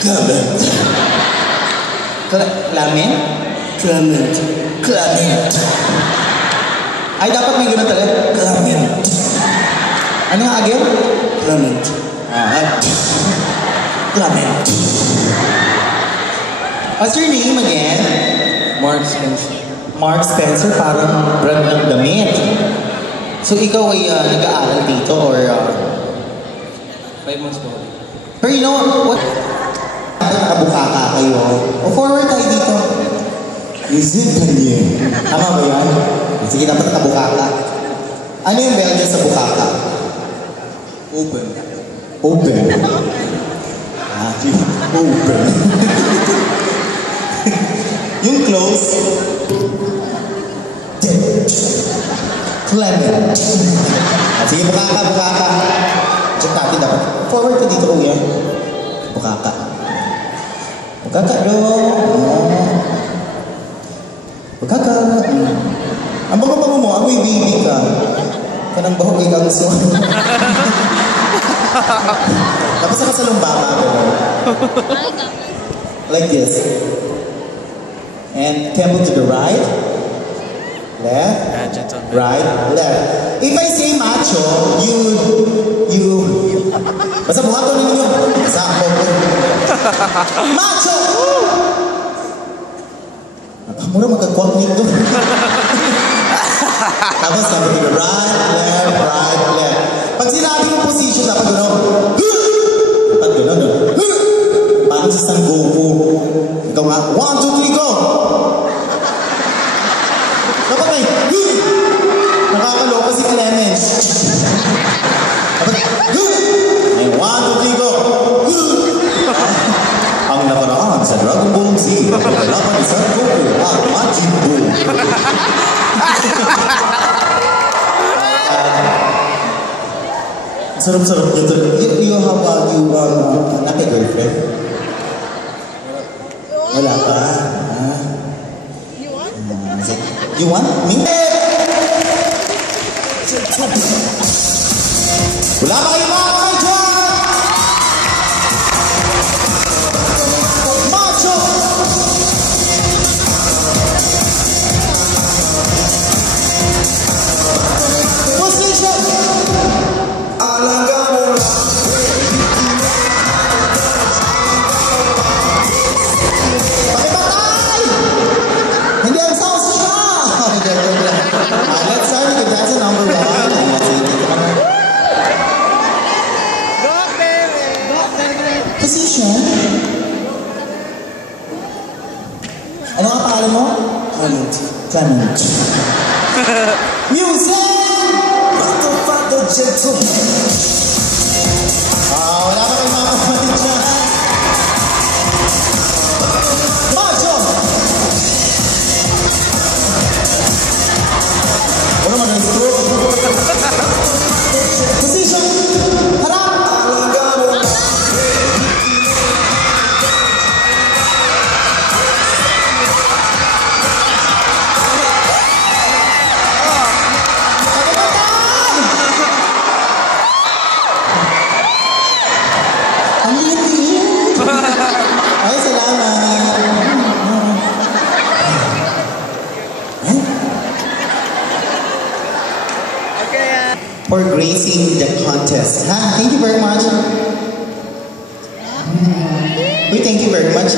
Clement. Lamin? Clement. Clement. Ay, dapat may gano'n talaga. Clement. Ano nga again? Clement. Clement. What's your name again? Mark Spencer. Mark Spencer, parang brand ng damit. So ikaw ay nag-aaral dito or... 5 months po. Pero you know what? Kabukaka kayo. O forward tayo dito. Is it Daniel? Tama ba yan? Sige, dapat kabukaka. Ano yung Belgian sa bukaka? Open. Open. Open. Yung close. Clement. Sige, bukaka. Check natin dapat. Forward ka dito, kuya. Bukaka. Bukaka, Bukaka. Ang bango-bango mo, amoy baby ka. Kanang bahog ay kagso. Tapos ka sa lumbama. Like this. And temple to the right. Left. Right. Left. If I say macho, you... Basta buhaton ninyo. Basta ako. Macho! Mura magkagwag nito. Tapos temple to the right, left. Pag sinabi mo position, dapat gano'n. Dapat gano'n. Parang sa San Goku. Ikaw nga, 1, 2, 3, go! Dapat ay, nakakaloka si Clemens. Dapat ay, 1, 2, 3, go! Ang nakaraan sa Dragon Ball Z, pagkalaban ni San Goku at Majin Buu. Sarap-sarap nito. You have naka-girlfriend? Wala pa. You want me? Wala pa kayo mga kayo! Macho! Position! Pakipatay! Hindi ang sounds siya! Let's start with that's a number 1. Position. Ano nga pangalan mo? Clement. Music! Father gentleman. Wala pa kayong mga kapatid dyan. Macho! Ano naman ang stroke? Position! Harap! Ay, salamat. For gracing the contest. Thank you very much. We thank you very much.